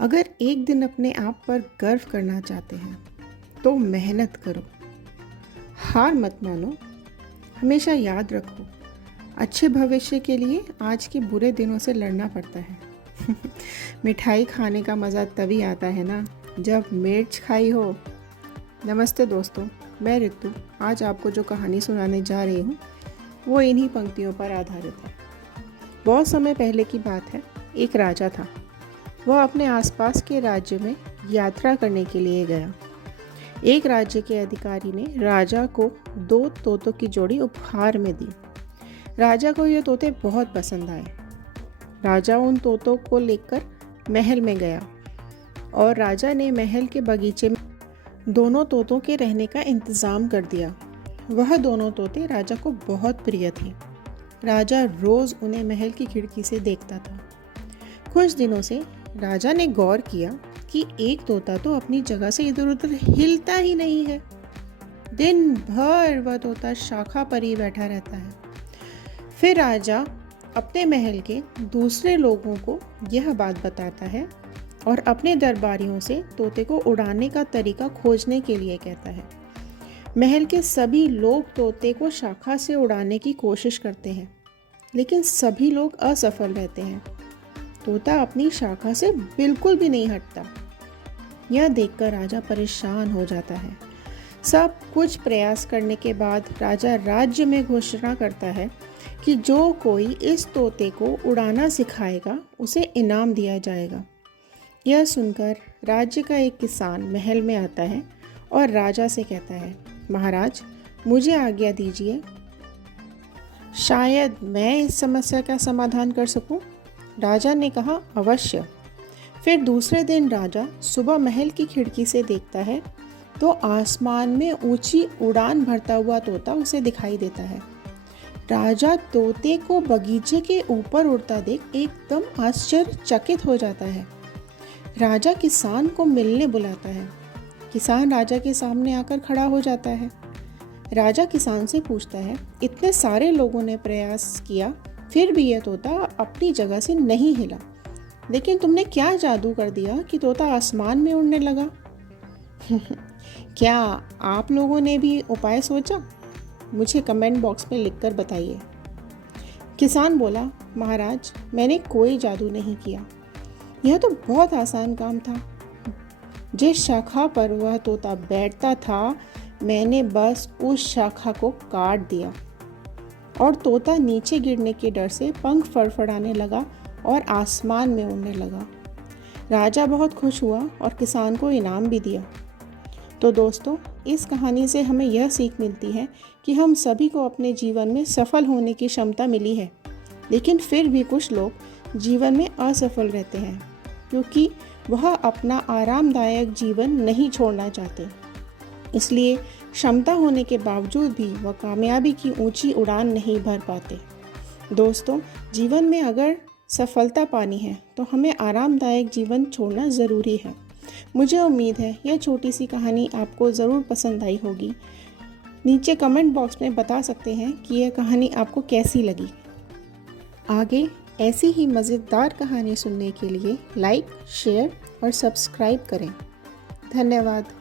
अगर एक दिन अपने आप पर गर्व करना चाहते हैं तो मेहनत करो, हार मत मानो। हमेशा याद रखो, अच्छे भविष्य के लिए आज के बुरे दिनों से लड़ना पड़ता है। मिठाई खाने का मज़ा तभी आता है ना जब मिर्च खाई हो। नमस्ते दोस्तों, मैं ऋतु आज आपको जो कहानी सुनाने जा रही हूँ वो इन्हीं पंक्तियों पर आधारित है। बहुत समय पहले की बात है। एक राजा था। वह अपने आसपास के राज्य में यात्रा करने के लिए गया। एक राज्य के अधिकारी ने राजा को 2 तोतों की जोड़ी उपहार में दी। राजा को ये तोते बहुत पसंद आए। राजा उन तोतों को लेकर महल में गया और राजा ने महल के बगीचे में दोनों तोतों के रहने का इंतज़ाम कर दिया। वह दोनों तोते राजा को बहुत प्रिय थे। राजा रोज़ उन्हें महल की खिड़की से देखता था। कुछ दिनों से राजा ने गौर किया कि एक तोता तो अपनी जगह से इधर उधर हिलता ही नहीं है। दिन भर वह तोता शाखा पर ही बैठा रहता है। फिर राजा अपने महल के दूसरे लोगों को यह बात बताता है और अपने दरबारियों से तोते को उड़ाने का तरीका खोजने के लिए कहता है। महल के सभी लोग तोते को शाखा से उड़ाने की कोशिश करते हैं, लेकिन सभी लोग असफल रहते हैं। तोता अपनी शाखा से बिल्कुल भी नहीं हटता। यह देखकर राजा परेशान हो जाता है। सब कुछ प्रयास करने के बाद राजा राज्य में घोषणा करता है कि जो कोई इस तोते को उड़ाना सिखाएगा उसे इनाम दिया जाएगा। यह सुनकर राज्य का एक किसान महल में आता है और राजा से कहता है, महाराज, मुझे आज्ञा दीजिए, शायद मैं इस समस्या का समाधान कर सकूं। राजा ने कहा, अवश्य। फिर दूसरे दिन राजा सुबह महल की खिड़की से देखता है तो आसमान में ऊंची उड़ान भरता हुआ तोता उसे दिखाई देता है। राजा तोते को बगीचे के ऊपर उड़ता देख एकदम आश्चर्यचकित हो जाता है। राजा किसान को मिलने बुलाता है। किसान राजा के सामने आकर खड़ा हो जाता है। राजा किसान से पूछता है, इतने सारे लोगों ने प्रयास किया, फिर भी यह तोता अपनी जगह से नहीं हिला, लेकिन तुमने क्या जादू कर दिया कि तोता आसमान में उड़ने लगा? क्या आप लोगों ने भी उपाय सोचा? मुझे कमेंट बॉक्स में लिखकर बताइए। किसान बोला, महाराज, मैंने कोई जादू नहीं किया। यह तो बहुत आसान काम था। जिस शाखा पर वह तोता बैठता था, मैंने बस उस शाखा को काट दिया और तोता नीचे गिरने के डर से पंख फड़फड़ाने लगा और आसमान में उड़ने लगा। राजा बहुत खुश हुआ और किसान को इनाम भी दिया। तो दोस्तों, इस कहानी से हमें यह सीख मिलती है कि हम सभी को अपने जीवन में सफल होने की क्षमता मिली है, लेकिन फिर भी कुछ लोग जीवन में असफल रहते हैं क्योंकि वह अपना आरामदायक जीवन नहीं छोड़ना चाहते। इसलिए क्षमता होने के बावजूद भी वह कामयाबी की ऊंची उड़ान नहीं भर पाते। दोस्तों, जीवन में अगर सफलता पानी है तो हमें आरामदायक जीवन छोड़ना ज़रूरी है। मुझे उम्मीद है यह छोटी सी कहानी आपको ज़रूर पसंद आई होगी। नीचे कमेंट बॉक्स में बता सकते हैं कि यह कहानी आपको कैसी लगी। आगे ऐसी ही मज़ेदार कहानी सुनने के लिए लाइक, शेयर और सब्सक्राइब करें। धन्यवाद।